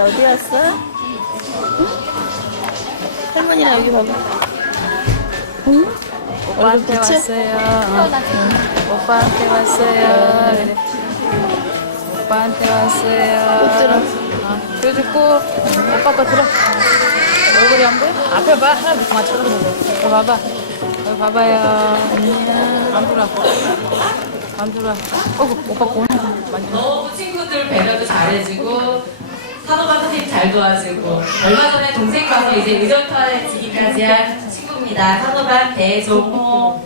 어디 왔어? 응? 할머니랑 여기 봐봐. 응? 오빠한테 얼굴? 왔어요. 어. 오빠한테 왔어요. 그래. 오빠한테 왔어요. 꽃 들어. 어, 표 듣고 오빠 거 들어. 얼굴이 안 보여? 앞에 봐. 하나 그만 쳐다보고. 이거 봐봐. 이거 봐봐요. 안녕. 안 불어. 안 불어. 어구, 오빠 거 오늘 만져. 너무 친구들 배려도 잘해주고 산호반 선생님 잘 도와주고 얼마 전에 동생 가서 이제 의전터지기까지 한 친구입니다. 산호반 배종호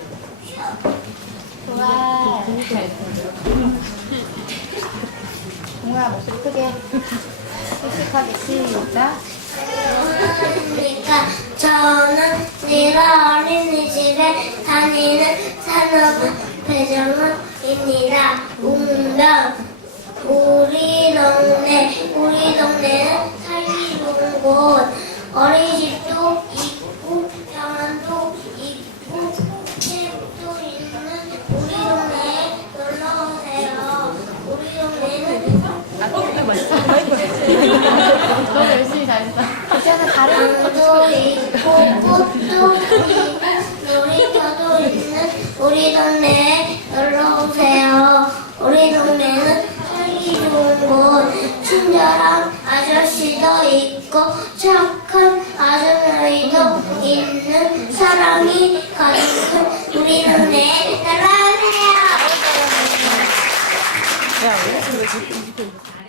동호야 목소리 크게 씩씩하게 시작 그러니까 저는 네가 어린이집에 다니는 산업 배정호입니다. 운동 우리 동네 곳 어린이집도 있고 병원도 있고 체육도 있는 우리 동네에 놀러 오세요. 우리 동네는 너무 열심히 잘했어 이제는 다른 강도 있고 꽃도 있고 놀이터도 있는 우리 동네에 놀러 오세요. 우리 동네는 살기 좋은 곳, 친절한 아저씨도 있고 착한 아줌마도 있는 사랑이 가득한 우리 동네에 놀러 오세요. 야, 왜